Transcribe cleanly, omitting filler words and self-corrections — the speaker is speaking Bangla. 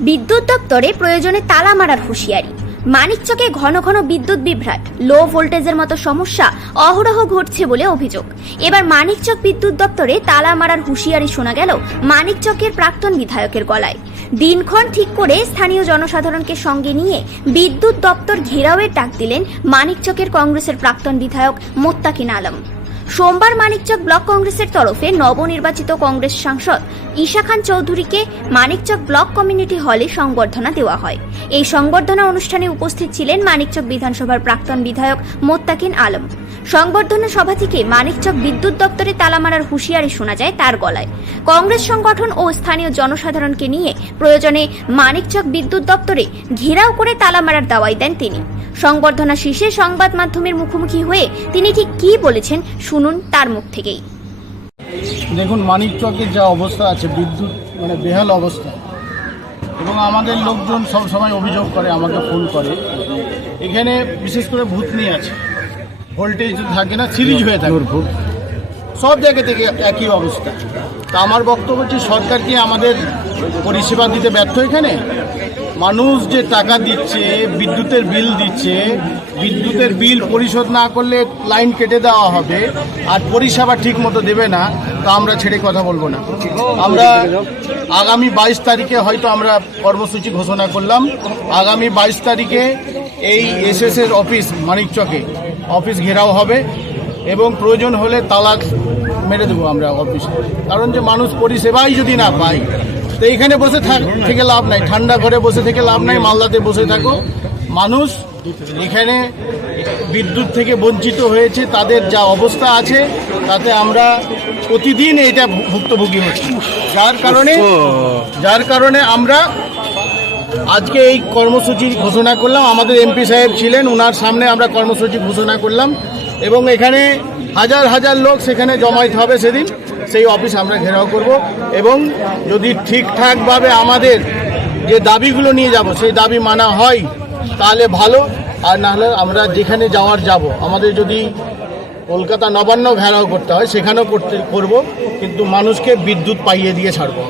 বিদ্যুৎ দপ্তরে প্রয়োজনে তালা মারার হুঁশিয়ারি। মানিকচকে ঘন ঘন বিদ্যুৎ বিভ্রাট, লো ভোল্টেজের মতো সমস্যা অহরহ ঘটছে বলে অভিযোগ। এবার মানিকচক বিদ্যুৎ দপ্তরে তালা মারার হুঁশিয়ারি শোনা গেল মানিকচকের প্রাক্তন বিধায়কের গলায়। দিনক্ষণ ঠিক করে স্থানীয় জনসাধারণকে সঙ্গে নিয়ে বিদ্যুৎ দপ্তর ঘেরাওয়ের ডাক দিলেন মানিকচকের কংগ্রেসের প্রাক্তন বিধায়ক মোত্তাকিন আলম। সোমবার মানিকচক ব্লক কংগ্রেসের তরফে নবনির্বাচিত কংগ্রেস সাংসদ ঈশা খান চৌধুরীকে মানিকচক ব্লক কমিউনিটি হলে সংবর্ধনা দেওয়া হয়। এই সংবর্ধনা অনুষ্ঠানে উপস্থিত ছিলেন মানিকচক বিধানসভার প্রাক্তন বিধায়ক মোত্তাকিন আলম। সংবর্ধনা সভা থেকে মানিকচক বিদ্যুৎ দপ্তরে তালা মারার হুঁশিয়ারি শোনা যায় তার গলায়। কংগ্রেস সংগঠন ও স্থানীয় জনসাধারণকে নিয়ে প্রয়োজনে মানিকচক বিদ্যুৎ দপ্তরে ঘেরাও করে তালা মারার দাওয়াই দেন তিনি। সংবর্ধনা শেষে সংবাদ মাধ্যমের মুখোমুখি হয়ে তিনি ঠিক কি বলেছেন শুনুন তার মুখ থেকেই। দেখুন, মানিকচকের যা অবস্থা আছে, বিদ্যুৎ বেহাল অবস্থা, এবং আমাদের লোকজন সব সময় অভিযোগ করে, আমাকে ফোন করে। এখানে বিশেষ করে ভূতনি আছে, ভোল্টেজ থাকে না, সিরিজ হয়ে থাকে, সব জায়গা থেকে একই অবস্থা। তা আমার বক্তব্য হচ্ছে, সরকার কি আমাদের পরিষেবা দিতে ব্যর্থ? এখানে মানুষ যে টাকা দিচ্ছে, বিদ্যুতের বিল দিচ্ছে, বিদ্যুতের বিল পরিশোধ না করলে লাইন কেটে দেওয়া হবে, আর পরিষেবা ঠিক মতো দেবে না, তা আমরা ছেড়ে কথা বলবো না। আমরা আগামী 22 তারিখে হয়তো আমরা কর্মসূচি ঘোষণা করলাম। আগামী 22 তারিখে এই এসএসের অফিস, মানিকচকে অফিস ঘেরাও হবে এবং প্রয়োজন হলে তালা মেরে দেবো আমরা অফিসে। কারণ যে মানুষ পরিষেবাই যদি না পায়, তো এইখানে বসে থেকে লাভ নাই, ঠান্ডা ঘরে বসে থেকে লাভ নাই, মালদাতে বসে থাকো। মানুষ এখানে বিদ্যুৎ থেকে বঞ্চিত হয়েছে, তাদের যা অবস্থা আছে তাতে আমরা প্রতিদিন এটা ভুক্তভোগী হচ্ছি। যার কারণে আমরা আজকে এই কর্মসূচি ঘোষণা করলাম। আমাদের এমপি সাহেব ছিলেন, ওনার সামনে আমরা কর্মসূচি ঘোষণা করলাম এবং এখানে হাজার হাজার লোক সেখানে জমায়েত হবে। সেদিন সেই অফিস আমরা ঘেরাও করব এবং যদি ঠিকঠাকভাবে আমাদের যে দাবিগুলো নিয়ে যাব সেই দাবি মানা হয় তাহলে ভালো, আর না হলে আমরা যেখানে যাওয়ার যাব। আমাদের যদি কলকাতা নবান্ন ঘেরাও করতে হয় সেখানেও করব, কিন্তু মানুষকে বিদ্যুৎ পাইয়ে দিয়ে ছাড়বো।